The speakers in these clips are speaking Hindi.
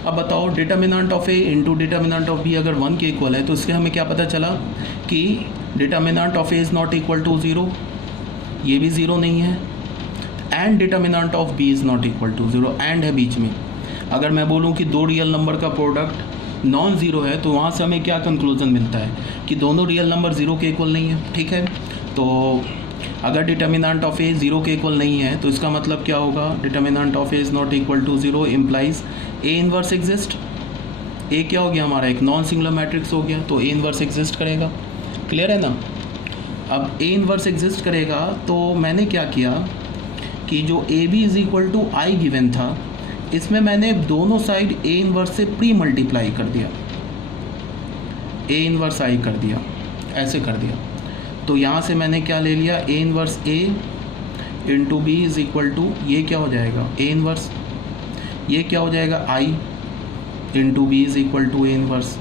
अब बताओ determinant of A into determinant of B अगर 1 के इक्वल है तो इससे हमें क्या पता चला कि determinant of A is not equal to 0, ये भी 0 नहीं है, and determinant of B is not equal to 0, and है बीच में। अगर मैं बोलूँ कि दो रियल नंबर का प्रोडक्ट नॉन ज़ीरो है तो वहाँ से हमें क्या कंक्लूजन मिलता है कि दोनों रियल नंबर 0 के इक्वल नहीं है। ठीक है, तो अगर डिटर्मिनेंट ऑफ ए 0 के इक्वल नहीं है तो इसका मतलब क्या होगा, determinant of A is not equal to 0 implies A inverse exist. A क्या हो गया हमारा, एक नॉन सिंगुलर मैट्रिक्स हो गया, तो ए इनवर्स एग्जिस्ट करेगा। क्लियर है ना। अब ए इनवर्स एग्जिस्ट करेगा तो मैंने क्या किया कि जो A B is equal to I given था इसमें मैंने दोनों साइड ए इनवर्स से प्री मल्टीप्लाई कर दिया, ए इनवर्स आई कर दिया, ऐसे कर दिया। तो यहाँ से मैंने क्या ले लिया, A inverse A into B is equal to, ये क्या हो जाएगा ए इनवर्स, ये क्या हो जाएगा I into B is equal to A inverse.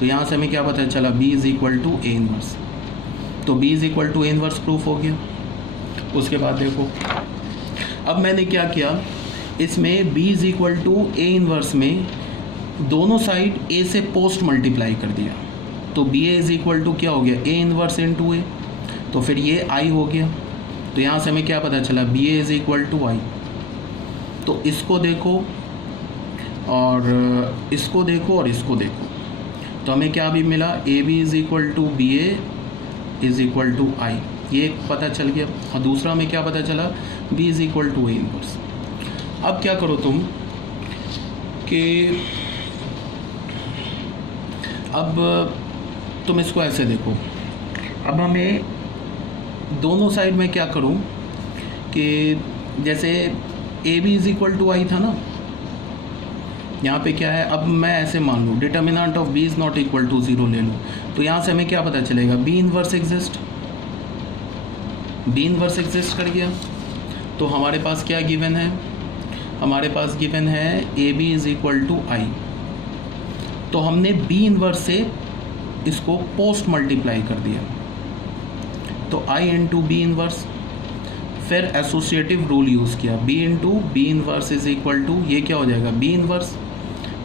तो यहाँ से हमें क्या पता चला, B is equal to A inverse. तो B is equal to A inverse proof हो गया। उसके बाद देखो अब मैंने क्या किया, इसमें B is equal to A inverse में दोनों साइड ए से पोस्ट मल्टीप्लाई कर दिया, तो B A is equal to क्या हो गया, ए इनवर्स इनटू ए, तो फिर ये आई हो गया। तो यहाँ से हमें क्या पता चला, B A is equal to I. तो इसको देखो और इसको देखो और इसको देखो, तो हमें क्या भी मिला, A B is equal to B A is equal to I, ये पता चल गया। और दूसरा हमें क्या पता चला, B is equal to A inverse. अब क्या करो तुम कि अब तुम इसको ऐसे देखो, अब हमें दोनों साइड में क्या करूं कि जैसे A B is equal to I था ना, यहाँ पे क्या है, अब मैं ऐसे मान लूँ determinant of B is not equal to 0 ले लूँ, तो यहाँ से हमें क्या पता चलेगा, B inverse exist, B inverse exist कर गया। तो हमारे पास क्या गिवन है, हमारे पास गिवन है A B is equal to I. तो हमने बी इनवर्स से इसको पोस्ट मल्टीप्लाई कर दिया, तो आई इंटू बी इनवर्स, फिर एसोसिएटिव रूल यूज़ किया, B into B inverse is equal to, ये क्या हो जाएगा बी इनवर्स,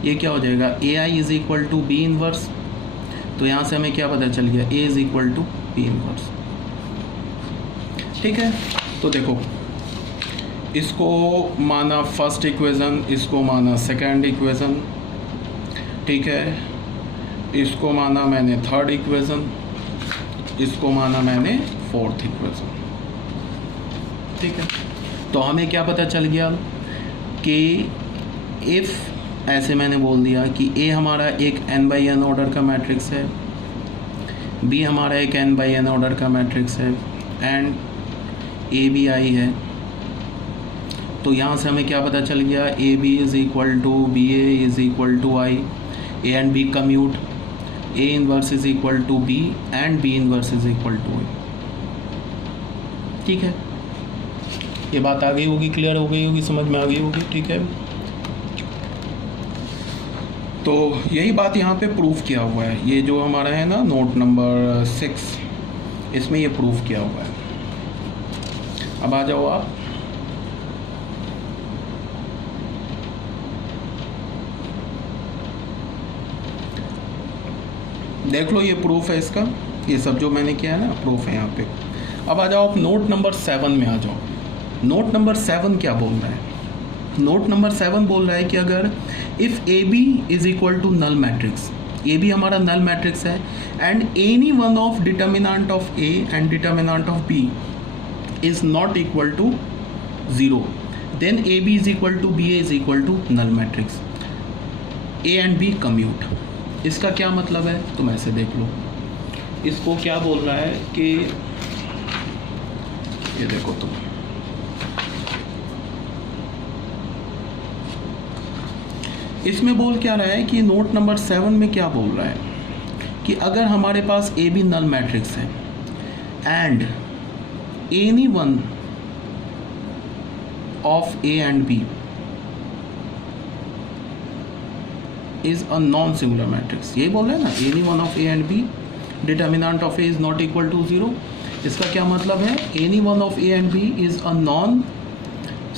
ये क्या हो जाएगा A I is equal to B inverse. तो यहाँ से हमें क्या पता चल गया, A is equal to B inverse. ठीक है, तो देखो इसको माना फर्स्ट इक्वेशन, इसको माना सेकंड इक्वेशन, ठीक है, इसको माना मैंने थर्ड इक्वेशन, इसको माना मैंने फोर्थ इक्वेशन। ठीक है, तो हमें क्या पता चल गया कि इफ़ ऐसे मैंने बोल दिया कि ए हमारा एक n बाई n ऑर्डर का मैट्रिक्स है, बी हमारा एक n बाई n ऑर्डर का मैट्रिक्स है, एंड ए बी आई है। तो यहाँ से हमें क्या पता चल गया, A B is equal to B A is equal to I, A and B commute, A inverse is equal to B and B inverse is equal to I. ठीक है, ये बात आ गई होगी, क्लियर हो गई होगी, समझ में आ गई होगी। ठीक है, तो यही बात यहाँ पे प्रूफ किया हुआ है, ये जो हमारा है ना नोट नंबर 6, इसमें ये प्रूफ किया हुआ है। अब आ जाओ आप, देख लो ये प्रूफ है इसका, ये सब जो मैंने किया है ना प्रूफ है यहाँ पे। अब आ जाओ आप नोट नंबर 7 में आ जाओ। नोट नंबर 7 क्या बोल रहा है, नोट नंबर 7 बोल रहा है कि अगर if A B is equal to null matrix, A B हमारा नल मैट्रिक्स है, and any one of determinant of A and determinant of B is not equal to 0, then A B is equal to B A is equal to null matrix, A and B commute. इसका क्या मतलब है, तुम ऐसे देख लो, इसको क्या बोल रहा है कि ये देखो तुम, इसमें बोल क्या रहा है कि नोट नंबर 7 में क्या बोल रहा है कि अगर हमारे पास ए बी नल मैट्रिक्स है and any one of A and B is a non singular matrix, यही बोल रहे हैं ना, any one of A and B determinant of A is not equal to 0। इसका क्या मतलब है, any one of A and B is a non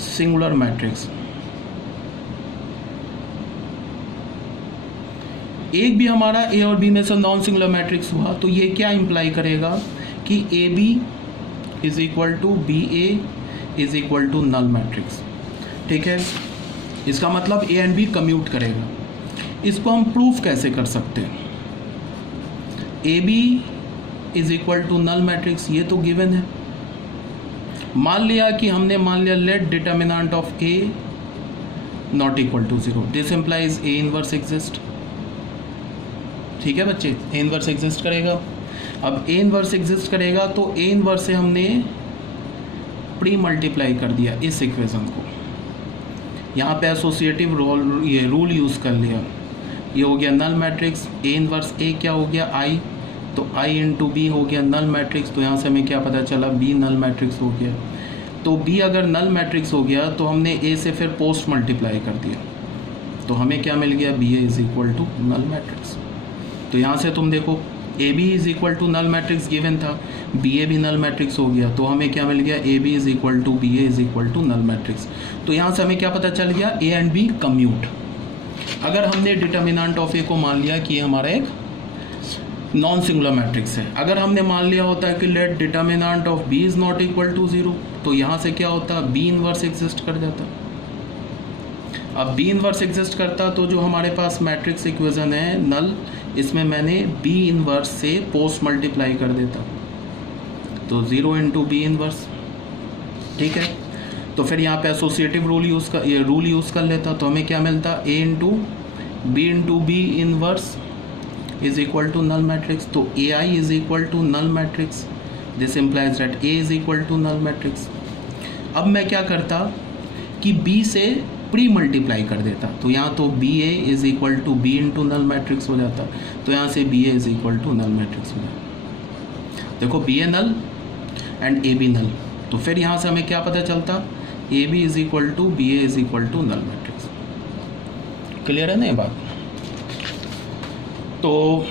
singular matrix. एक भी हमारा ए और बी में से नॉन सिंगुलर मैट्रिक्स हुआ तो ये क्या इम्प्लाई करेगा कि A B is equal to B A is equal to null matrix. ठीक है, इसका मतलब ए एंड बी कम्यूट करेगा। इसको हम प्रूफ कैसे कर सकते हैं? A B is equal to null matrix, ये तो गिवन है। मान लिया कि हमने मान लिया let determinant of A not equal to 0, this implies A inverse exist. ठीक है बच्चे, ए इनवर्स एग्जिस्ट करेगा। अब ए इनवर्स एग्जिस्ट करेगा तो ए इनवर्स से हमने प्री मल्टीप्लाई कर दिया इस इक्वेशन को, यहाँ पे एसोसिएटिव रूल यूज़ कर लिया। ये हो गया नल मैट्रिक्स, ए इनवर्स ए क्या हो गया आई, तो आई इंटू बी हो गया नल मैट्रिक्स। तो यहाँ से हमें क्या पता चला, बी नल मैट्रिक्स हो गया। तो बी अगर नल मैट्रिक्स हो गया तो हमने ए से फिर पोस्ट मल्टीप्लाई कर दिया, तो हमें क्या मिल गया, B A is equal to null matrix. तो यहाँ से तुम देखो A B is equal to null matrix given था, बी ए भी नल मैट्रिक्स हो गया, तो हमें क्या मिल गया, A B is equal to B A is equal to null matrix. तो यहाँ से हमें क्या पता चल गया, ए एंड बी कम्यूट। अगर हमने डिटर्मिनेंट ऑफ ए को मान लिया कि ये हमारा एक नॉन सिंगुलर मैट्रिक्स है, अगर हमने मान लिया होता कि let determinant of B is not equal to 0, तो यहाँ से क्या होता, बी इनवर्स एग्जिस्ट कर जाता। अब बी इनवर्स एग्जिस्ट करता तो जो हमारे पास मैट्रिक्स इक्वेशन है नल, इसमें मैंने बी इनवर्स से पोस्ट मल्टीप्लाई कर देता, तो 0 इंटू बी इनवर्स। ठीक है, तो फिर यहाँ पे एसोसिएटिव रूल यूज़ कर लेता, तो हमें क्या मिलता, A into B inverse is equal to null matrix. तो A I is equal to null matrix, this implies that A is equal to null matrix. अब मैं क्या करता कि बी से प्री मल्टीप्लाई कर देता, तो यहाँ तो B A is equal to B into null matrix हो जाता, तो यहाँ से B A is equal to null matrix हो जाता। देखो B A null and A B null, तो फिर यहाँ से हमें क्या पता चलता, A B is equal to B A is equal to null matrix. Clear है ना ये बात? तो